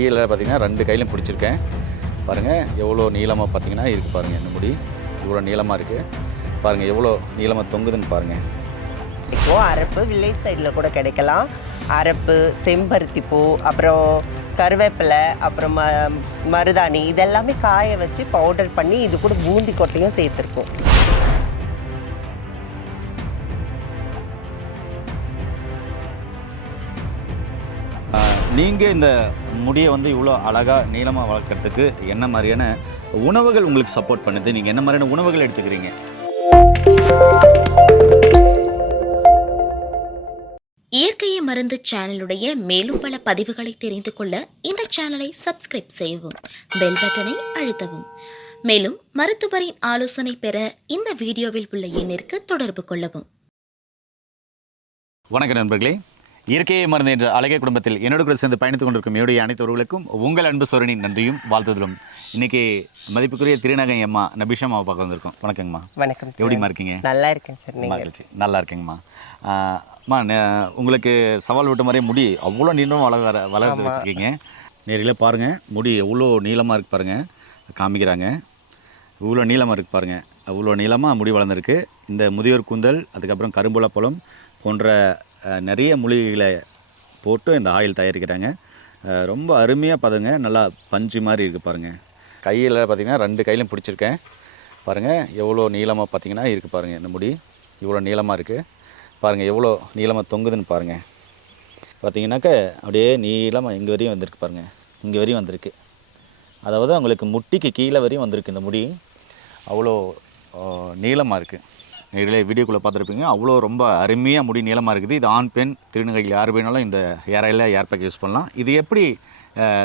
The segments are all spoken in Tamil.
கையில் பார்த்தீங்கன்னா ரெண்டு கையிலும் பிடிச்சிருக்கேன். பாருங்கள் எவ்வளோ நீளமாக பார்த்தீங்கன்னா இருக்குது பாருங்கள் இந்த முடி. இவ்வளோ நீளமாக இருக்குது பாருங்கள் எவ்வளோ நீளமாக தொங்குதுன்னு பாருங்கள் இப்போ அரப்பு வில்லேஜ் சைடில் கூட கிடைக்கலாம். அரப்பு செம்பருத்தி பூ அப்புறம் கருவேப்பிலை அப்புறம் ம மருதாணி இதெல்லாமே காய வச்சு பவுடர் பண்ணி இது கூட பூந்தி கொட்டையும் சேர்த்துருக்கோம். நீங்கள் இந்த முடியை வந்து இவ்வளோ அழகாக நீளமாக வளர்க்குறதுக்கு என்ன மாதிரியான உணவுகள் உங்களுக்கு சப்போர்ட் பண்ணுது? நீங்கள் என்ன மாதிரியான உணவுகள் எடுத்துக்கிறீங்க? இயற்கையை மருந்து சேனலுடைய மேலும் பல பதிவுகளை தெரிந்து கொள்ள இந்த சேனலை சப்ஸ்கிரைப் செய்யவும் பெல் பட்டனை அழுத்தவும். மேலும் மருத்துவரின் ஆலோசனை பெற இந்த வீடியோவில் உள்ள எண்ணிற்கு தொடர்பு கொள்ளவும். வணக்கம் நண்பர்களே. இயற்கையை மருந்து என்ற அழகிய குடும்பத்தில் என்னோடு கூட சேர்ந்து பயணித்துக் கொண்டிருக்கும் என்னுடைய அனைத்து உறவுகளுக்கும் உங்கள் அன்பு சோரனின் நன்றியும் வாழ்த்துதலும். இன்னைக்கு மதிப்புக்குரிய திருநகை அம்மா நபிஷாமாவை பார்க்க வந்திருக்கோம். வணக்கங்கம்மா. வணக்கம் சார். எப்படிம்மா இருக்கீங்க? நல்லா இருக்கேன் சார் மகிழ்ச்சி. நல்லா இருக்கேங்கம்மா. அம்மா உங்களுக்கு சவால் விட்ட மாதிரியே முடி அவ்வளோ நீளம் வளர வளர்ந்து வச்சுருக்கீங்க. நேரில் பாருங்கள் முடி எவ்வளோ நீளமாக இருக்கு பாருங்கள் காமிக்கிறாங்க. இவ்வளோ நீளமாக இருக்குது பாருங்கள் அவ்வளோ நீளமாக முடி வளர்ந்துருக்கு. இந்த முதியோர் கூந்தல் அதுக்கப்புறம் கரும்புலப்பழம் போன்ற அஹ், நிறைய மூலிகைகளை போட்டு இந்த ஆயில் தயாரிக்கிறாங்க. ரொம்ப அருமையாக பாருங்க நல்லா பஞ்சு மாதிரி இருக்குது பாருங்கள் கையில் பார்த்தீங்கன்னா ரெண்டு கையிலும் பிடிச்சிருக்கேன். பாருங்கள் எவ்வளோ நீளமாக பார்த்தீங்கன்னா இருக்குது பாருங்கள் இந்த முடி. இவ்வளோ நீளமாக இருக்குது பாருங்கள் எவ்வளோ நீளமாக தொங்குதுன்னு பாருங்கள் பார்த்தீங்கன்னாக்க அப்படியே நீளமாக இங்கே வரையும் வந்திருக்கு பாருங்கள் இங்கே வரையும் வந்திருக்கு. அதாவது அவங்களுக்கு முட்டிக்கு கீழே வரையும் வந்திருக்கு இந்த முடி. அவ்வளோ நீளமாக இருக்குது நேரிலே வீடியோக்குள்ளே பார்த்துருப்பீங்க. அவ்வளோ ரொம்ப அருமையாக முடி நீளமாக இருக்குது. இது ஆண் பெண் திருநங்கைகள் யார் வேணாலும் இந்த ஹேர் ஆயிலில் ஹேர் பேக் யூஸ் பண்ணலாம். இது எப்படி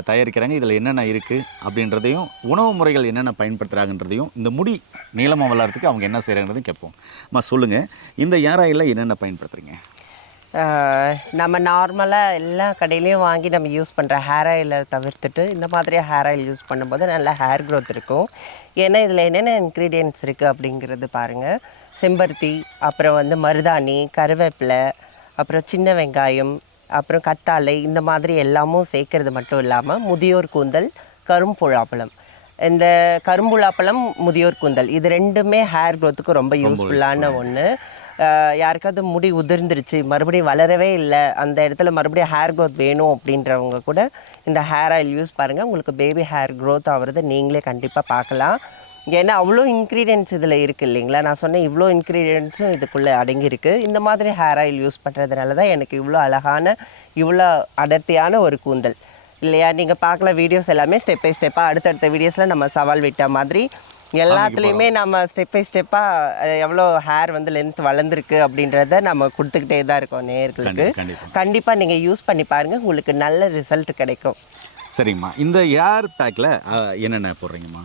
தயாரிக்கிறாங்க? இதில் என்னென்ன இருக்குது அப்படின்றதையும் உணவு முறைகள் என்னென்ன பயன்படுத்துகிறாங்கன்றதையும் இந்த முடி நீளமாக வளர்கிறதுக்கு அவங்க என்ன செய்கிறாங்கன்றதையும் கேட்போம். அம்மா சொல்லுங்கள் இந்த ஹேர் ஆயிலில் என்னென்ன பயன்படுத்துகிறீங்க நம்ம நார்மலாக எல்லா கடையிலையும் வாங்கி நம்ம யூஸ் பண்ணுற ஹேர் ஆயிலை தவிர்த்துட்டு இந்த மாதிரி ஹேர் ஆயில் யூஸ் பண்ணும்போது நல்ல ஹேர் growth இருக்கும். ஏன்னா இதில் என்னென்ன இன்க்ரீடியன்ட்ஸ் இருக்குது அப்படிங்கிறது பாருங்கள் செம்பருத்தி அப்புறம் வந்து மருதாணி கருவேப்பிலை அப்புறம் சின்ன வெங்காயம் அப்புறம் கத்தாழை இந்த மாதிரி எல்லாமும் சேர்க்கறது மட்டும் இல்லாமல் முதியோர் கூந்தல் கரும்புழாப்பழம் இந்த கரும்புழாப்பழம் முதியோர் கூந்தல் இது ரெண்டுமே ஹேர் க்ரோத்துக்கு ரொம்ப யூஸ்ஃபுல்லான ஒன்று யாருக்காவது முடி உதிர்ந்துருச்சு மறுபடியும் வளரவே இல்லை அந்த இடத்துல மறுபடியும் ஹேர் க்ரோத் வேணும் அப்படின்றவங்க கூட இந்த ஹேர் ஆயில் யூஸ் பாருங்கள் உங்களுக்கு பேபி ஹேர் க்ரோத் ஆகுறத நீங்களே கண்டிப்பாக பார்க்கலாம். ஏன்னா அவ்வளோ இன்க்ரீடியன்ஸ் இதில் இருக்குது இல்லைங்களா? நான் சொன்னேன் இவ்வளோ இன்க்ரீடியன்ஸும் இதுக்குள்ளே அடங்கியிருக்கு. இந்த மாதிரி ஹேர் ஆயில் யூஸ் பண்ணுறதுனால தான் எனக்கு இவ்வளோ அழகான இவ்வளோ அடர்த்தியான ஒரு கூந்தல். இல்லையா? நீங்கள் பார்க்கல வீடியோஸ் எல்லாமே ஸ்டெப் பை ஸ்டெப்பாக அடுத்தடுத்த வீடியோஸில் நம்ம சவால் விட்ட மாதிரி எல்லாத்துலேயுமே நம்ம ஸ்டெப் பை ஸ்டெப்பாக எவ்வளோ ஹேர் வந்து லென்த் வளர்ந்துருக்கு அப்படின்றத நம்ம கொடுத்துக்கிட்டே தான் இருக்கோம் கண்டிப்பா. கண்டிப்பாக நீங்கள் யூஸ் பண்ணி பாருங்கள் உங்களுக்கு நல்ல ரிசல்ட் கிடைக்கும். சரிங்கம்மா. இந்த ஏர் பேக்கில் என்னென்ன போடுறீங்கம்மா?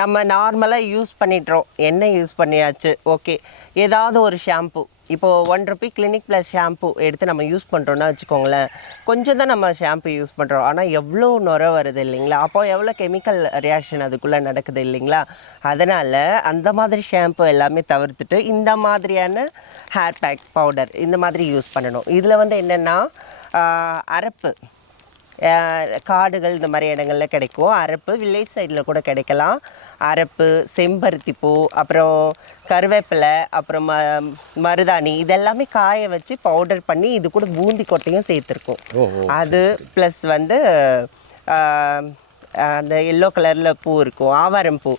நம்ம நார்மலாக யூஸ் பண்ணிட்டுறோம். என்ன யூஸ் பண்ணியாச்சு? ஓகே. ஏதாவது ஒரு ஷாம்பு. இப்போது one rupee clinic plus shampoo எடுத்து நம்ம யூஸ் பண்ணுறோன்னா வச்சுக்கோங்களேன் கொஞ்சம் தான் நம்ம ஷாம்பு யூஸ் பண்ணுறோம் ஆனால் எவ்வளோ நுர வருது இல்லைங்களா? அப்போ எவ்வளோ கெமிக்கல் ரியாக்ஷன் அதுக்குள்ளே நடக்குது இல்லைங்களா? அதனால் அந்த மாதிரி ஷாம்பு எல்லாமே தவிர்த்துட்டு இந்த மாதிரியான ஹேர் பேக் பவுடர் இந்த மாதிரி யூஸ் பண்ணணும். இதில் வந்து என்னென்னா அரப்பு. காடுகள் இந்த மாதிரி இடங்கள்ல கிடைக்கும். அரப்பு வில்லேஜ் சைடில் கூட கிடைக்கலாம். அரப்பு செம்பருத்தி பூ அப்புறம் கருவேப்பிலை அப்புறம் ம மருதாணி இதெல்லாமே காய வச்சு பவுடர் பண்ணி இது கூட பூந்தி கொட்டையும் சேர்த்துருக்கோம். அது ப்ளஸ் வந்து அந்த எல்லோ கலரில் பூ இருக்கும். ஆவாரம் பூ.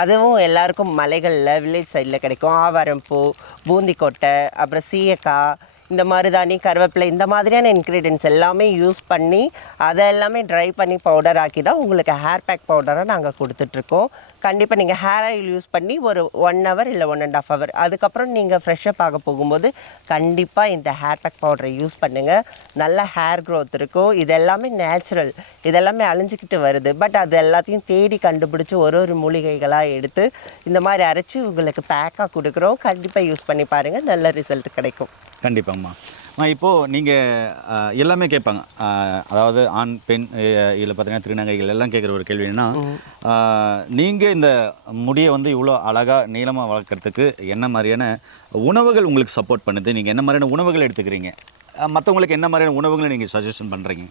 அதுவும் எல்லாருக்கும் மலைகளில் வில்லேஜ் சைடில் கிடைக்கும். ஆவாரம் பூ பூந்தி கொட்டை அப்புறம் சீயக்காய் இந்த மருதாணி கருவேப்பிலை இந்த மாதிரியான இன்க்ரீடியன்ஸ் எல்லாமே யூஸ் பண்ணி அதை எல்லாமே ட்ரை பண்ணி பவுடர் ஆக்கி தான் உங்களுக்கு ஹேர் பேக் பவுடரை நாங்கள் கொடுத்துட்ருக்கோம். கண்டிப்பாக நீங்கள் ஹேர் ஆயில் யூஸ் பண்ணி ஒரு ஒன் ஹவர் இல்லை ஒன் அண்ட் ஆஃப் ஹவர் அதுக்கப்புறம் நீங்கள் ஃப்ரெஷ்ஷப் ஆக போகும்போது கண்டிப்பாக இந்த ஹேர் பேக் பவுடரை யூஸ் பண்ணுங்கள் நல்ல ஹேர் க்ரோத் இருக்கும். இது எல்லாமே நேச்சுரல் இதெல்லாமே அழிஞ்சிக்கிட்டு வருது. பட் அது எல்லாத்தையும் தேடி கண்டுபிடிச்சி ஒரு ஒரு மூலிகைகளாக எடுத்து இந்த மாதிரி அரைச்சி உங்களுக்கு பேக்காக கொடுக்குறோம். கண்டிப்பாக யூஸ் பண்ணி பாருங்கள் நல்ல ரிசல்ட் கிடைக்கும். கண்டிப்பாங்கம்மா அம்மா இப்போது நீங்கள் எல்லாமே கேட்பாங்க. அதாவது ஆண் பெண் இதில் பார்த்தீங்கன்னா திருநங்கைகள் எல்லாம் கேட்குற ஒரு கேள்வி என்னன்னா நீங்கள் இந்த முடியை வந்து இவ்வளோ அழகாக நீளமாக வளர்க்குறதுக்கு என்ன மாதிரியான உணவுகள் உங்களுக்கு சப்போர்ட் பண்ணுது? நீங்கள் என்ன மாதிரியான உணவுகள் எடுத்துக்கிறீங்க? மற்றவங்களுக்கு என்ன மாதிரியான உணவுகளை நீங்கள் சஜஷன் பண்ணுறீங்க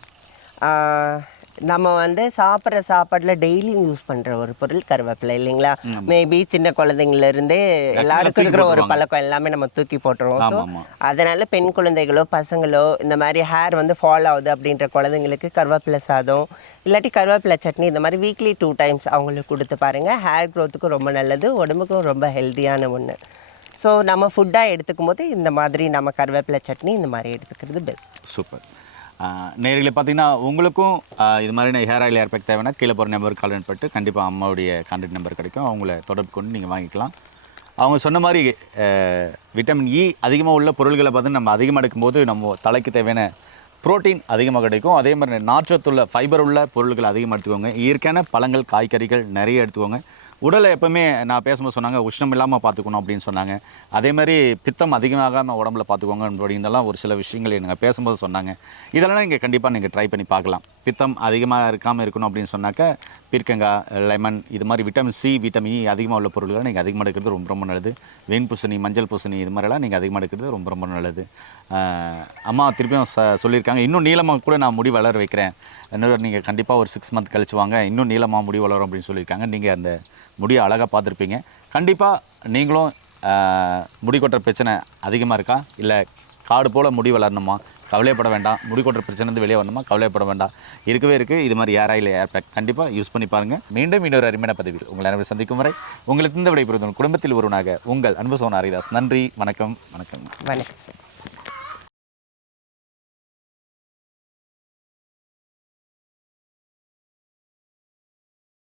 நம்ம வந்து சாப்பிட்ற சாப்பாட்டில் டெய்லியும் யூஸ் பண்ணுற ஒரு பொருள் கருவேப்பிலை இல்லைங்களா? மேபி சின்ன குழந்தைங்கள்ல இருந்தே எல்லாருக்கும் இருக்கிற ஒரு. பழக்கம் எல்லாமே நம்ம தூக்கி போட்டுருவோம். ஆமா. அதனால பெண் குழந்தைகளோ பசங்களோ இந்த மாதிரி ஹேர் வந்து ஃபால் ஆகுது அப்படின்ற குழந்தைங்களுக்கு கருவேப்பிலை சாதம் இல்லாட்டி கருவேப்பிலை சட்னி இந்த மாதிரி வீக்லி டூ டைம்ஸ் அவங்களுக்கு கொடுத்து பாருங்க. ஹேர் க்ரோத்துக்கும் ரொம்ப நல்லது உடம்புக்கும் ரொம்ப ஹெல்த்தியான ஒன்று ஸோ நம்ம ஃபுட்டாக எடுத்துக்கும் போது இந்த மாதிரி நம்ம கருவேப்பிலை சட்னி இந்த மாதிரி எடுத்துக்கிறது பெஸ்ட் சூப்பர். நேரில் பார்த்தீங்கன்னா உங்களுக்கும் இது மாதிரி ஹேர் ஆயில் ஏர்பேக் தேவைன்னா கீழே போகிற நம்பருக்கு கால் பண்ணிட்டு கண்டிப்பாக அம்மாவுடைய கான்டாக்ட் நம்பர் கிடைக்கும். அவங்கள தொடர்பு கொண்டு நீங்கள் வாங்கிக்கலாம். அவங்க சொன்ன மாதிரி விட்டமின் இ e அதிகமாக உள்ள பொருள்களை பார்த்து நம்ம அதிகமாக எடுக்கும்போது நம்ம தலைக்கு தேவையான புரோட்டீன் அதிகமாக கிடைக்கும். அதே மாதிரி நாற்றத்துள்ள ஃபைபர் உள்ள பொருட்களை அதிகமாக எடுத்துக்கோங்க. இயற்கையான பழங்கள் காய்கறிகள் நிறைய எடுத்துக்கோங்க. உடலை எப்பவுமே நான் பேசும்போது சொன்னாங்க உஷ்ணம் இல்லாமல் பார்த்துக்கணும் அப்படின்னு சொன்னாங்க. அதே மாதிரி பித்தம் அதிகமாகாமல் உடம்புல பார்த்துக்கோங்க அப்படின்னெல்லாம் ஒரு சில விஷயங்கள் எனக்கு பேசும்போது சொன்னாங்க. இதெல்லாம் நீங்கள் கண்டிப்பாக நீங்கள் ட்ரை பண்ணி பார்க்கலாம். பித்தம் அதிகமாக இருக்காமல் இருக்கணும் அப்படின்னு சொன்னாக்க பீர்க்கங்காய் லெமன் இது மாதிரி vitamin C vitamin e E அதிகமாக உள்ள பொருட்களை நீங்கள் அதிகமாக எடுக்கிறது ரொம்ப ரொம்ப நல்லது. வெண் பூசணி மஞ்சள் பூசணி இது மாதிரிலாம் நீங்கள் அதிகமாக எடுக்கிறது ரொம்ப ரொம்ப நல்லது. அம்மா திருப்பியும் ச சொல்லியிருக்காங்க. இன்னும் நீளமாக கூட நான் முடி வளர வைக்கிறேன். இன்னொரு நீங்கள் கண்டிப்பாக ஒரு சிக்ஸ் மந்த் கழிச்சு வாங்க. இன்னும் நீளமாக முடி வளரும் அப்படின்னு சொல்லியிருக்காங்க. நீங்கள் அந்த முடியை அழகாக பார்த்துருப்பீங்க. கண்டிப்பாக நீங்களும் முடி கொட்டுற பிரச்சனை அதிகமாக இருக்கா? இல்லை காடு போல் முடி வளரணுமா? கவலைப்பட வேண்டாம். முடி கொட்டுற பிரச்சனை வெளியே வரணுமா? கவலைப்பட வேண்டாம். இருக்கவே இருக்குது இது மாதிரி ஏர் ஆயில் ஏர் பேக் கண்டிப்பாக யூஸ் பண்ணி பாருங்கள் மீண்டும் இன்னொரு அருமையான பதிவில் உங்களை அனைவரும் சந்திக்கும் வரை உங்களுக்கு இந்த விடைபெறுவதன் குடும்பத்தில் ஒருவனாக உங்கள் அன்பு சோன ஹரிதாஸ். நன்றி. வணக்கம். வணக்கம். வணக்கம்.